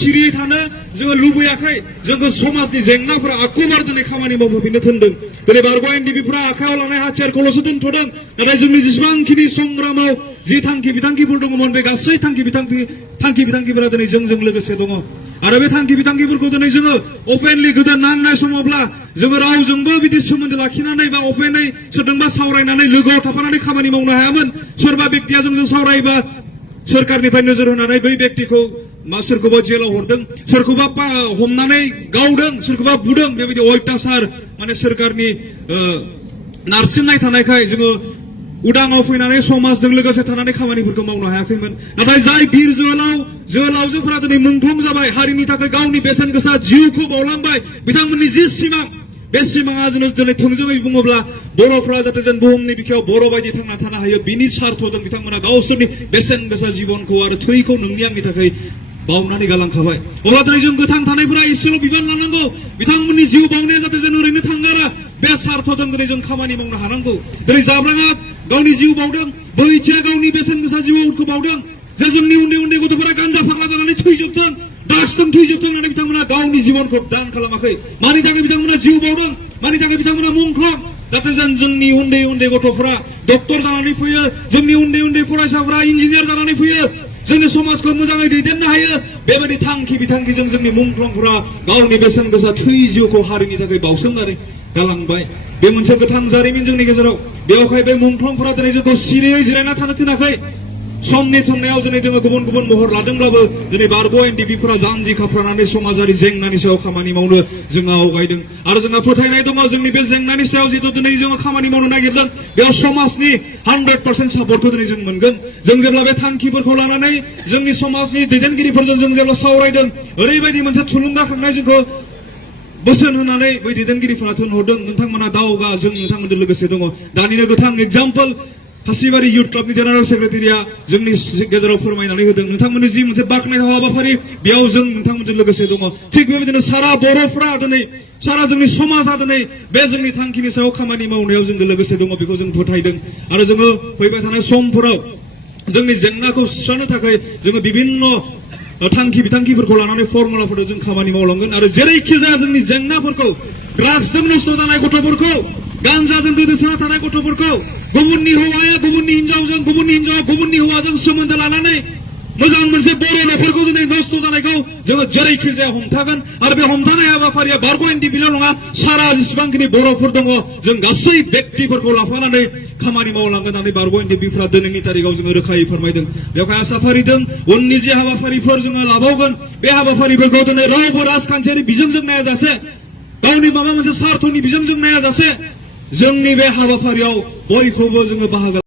सिरियै थानो जोङो लुबैयाखै जोंखौ समाजनि जेंनाफोरा आखुमार दिनै खामानि मावफैनो थिनदों दिनै बारग' एनडिपिफोरा आखायाव लानाय हाथियारखौल'सो दोनथ'दों नाथाय जोंनि जेसेबांखिनि संग्रामाव जि थांखि बिथांखिफोर दङमोन बे गासै थांखि बिथांखिफोरा दिनै जोंजों लोगोसे दङ आरो बे थांखि बिथांखिफोरखौ दिनै जोङो अपेनलि गोदो नांनाय समावब्ला जोङो रावजोंबो बिदि सोमोन्दो लाखिनानै बा अपेनै सोरजोंबा सावरायनानै लोगोआव थाफानानै खामानि मावनो हायामोन सोरबा बेक्तिया जोंजों सावरायबा सोरखारनिफ्राय नोजोर होनानै बै बेक्तिखौ सोरखौबा जेलाव हरदों सोरखौबा हमनानै गावदों सोरखौबा बुदों बेबायदि अयथासार माने सोरखारनि नारसिननाय थानायखाय जोङो उदाङाव फैनानै समाजजों लोगोसे थानानै खामानिफोरखौ मावनो हायाखैमोन नाथाय जाय बिर जोहोलावजोफोरा दिनै मुंख्लं जाबाय हारिनि थाखाय गावनि बेसेन गोसा जिउखौ बावलांबाय बिथांमोननि जि सिमां बे सिमाङा दिनै थोंजोङै बुङोब्ला बर'फ्रा जाहाथे जों बुहुमनि बिखायाव बर' बायदि थांना थानो हायो बिनि सार्थजों बिथांमोना गावसोरनि बेसेन गोसा जिबनखौ आरो थैखौ नोंनि आंनि थाखाय बावनानै गालांखाबाय अब्ला दिनै जों गोथां थानायफोरा एसेल' बिबान लानांगौ बिथांमोननि जिउ बावनाया जाहाथे जों ओरैनो थांगारा बे सार्थजों दिनै जों खामानि मावनो हानांगौ दिनै जाब्राङा गावनि जिउ बावदों बैथिया गावनि बेसेन गोसा जिउखौ बावदों जे जोंनि उन्दै उन्दै गथ'फोरा गान्जा फाग्ला जानानै थैजोबथों दासथों थैजोबथों होननानै बिथांमोना गावनि जिबनखौ दान खालामाखै मानि थाखाय बिथांमोना जिउ बावदों मानि थाखाय बिथांमोना मुंख्लं जाहाथे जोंनि उन्दै उन्दै गथ'फोरा डक्टर जानानै फैयो जोंनि उन्दै उन्दै फरायसाफोरा इन्जिनियार जानानै फैयो जोंनि समाजखौ मोजाङै दैदेननो हायो बेबायदि थांखि बिथांखिजों जोंनि मुंख्लंफोरा गावनि बेसेन गोसा थै जिउखौ हारिनि थाखाय बावसोमनानै गालांबाय बे मोनसे गोथां जारिमिन जोंनि गेजेराव बेवहाय बे मुंख्लंफोरा दिनै जोंखौ सिरियै जिरायना थानो थिनाखै समनि थुननायाव दिनै जोङो गुबुन गुबुन महर लादोंब्लाबो दिनै बारग' एनडिपिफोरा जानजि खाफ्रानानै समाजारि जेंनानि सायाव खामानि मावनो जोंहा आवगायदों आरो जोंहा फोथायनाय दङ जोंनि बे जेंनानि सायाव जिहेतु दिनै जोङो खामानि मावनो नागिरदों बेयाव समाजनि 100% सापर्टखौ दिनै जों मोनगोन जों जेब्ला बे थांखिफोरखौ लानानै जोंनि समाजनि दैदेनगिरिफोरजों जों जेब्ला सावरायदों ओरैबायदि मोनसे थुलुंगाखांनाय जोंखौ बोसोन होनानै बै दैदेनगिरिफोरा थिनहरदों नोंथांमोना दावगा जों नोंथांमोनजों लोगोसे दङ दानिनो गोथां एग्जाम्पल खासिबारि इउथ क्लाबनि जेनेरेल सेक्रेटारिया जोंनि गेजेराव फोरमायनानै होदों नोंथांमोननि जि मोनसे बाख्नायथाव हाबाफारि बेयाव जों नोंथांमोनजों लोगोसे दङ थिग बेबायदिनो सारा बर'फ्रा दिनै सारा जोंनि समाजा दिनै बे जोंनि थांखिनि सायाव खामानि मावनायाव जोंजों लोगोसे दङ बेखौ जों फोथायदों आरो जोङो फैबाय थानाय समफोराव जोंनि जेंनाखौ सुस्रांनो थाखाय जोङो बिभिन्न थांखि बिथांखिफोरखौ लानानै फर्मुलाफोरजों जों खामानि मावलांगोन आरो जेरैखि जाया जोंनि जेंनाफोरखौ ड्राग्सजों नस्थ' जानाय गथ'फोरखौ गान्जाजों गोदोसोना थानाय गथ'फोरखौ गुबुननि हौवाया गुबुननि हिनजावजों गुबुननि हिनजावा गुबुनि हौवाजों सोमोन्दो लानानै मोजां मोनसे बर' न'खरखौ दिनै नस्थ' जानायखौ जोङो जेरैखि जाया हमथागोन आरो बे हमथानाय हाबाफारिया बारग' एनडिपिल' नङा सारा जेसेबांखिनि बर'फोर दङ जों गासै बेक्तिफोरखौ लाफानानै खामानि मावलांगोन होननानै बारग' एनडिपिफोरा दिनैनि तारिखाव जोङो रोखायै फोरमायदों बेवहाय आसा फारिदों उननि जे हाबाफारिफोर जोङो लाबावगोन बे हाबाफारिफोरखौ दिनै रावबो राजखान्थियारि बिजोंजों नायाजासे गावनि माबा मोनसे सार्थनि बिजोंजों नायाजासे जोंनि बे हाबाफारियाव बयखौबो जोङो बाहागो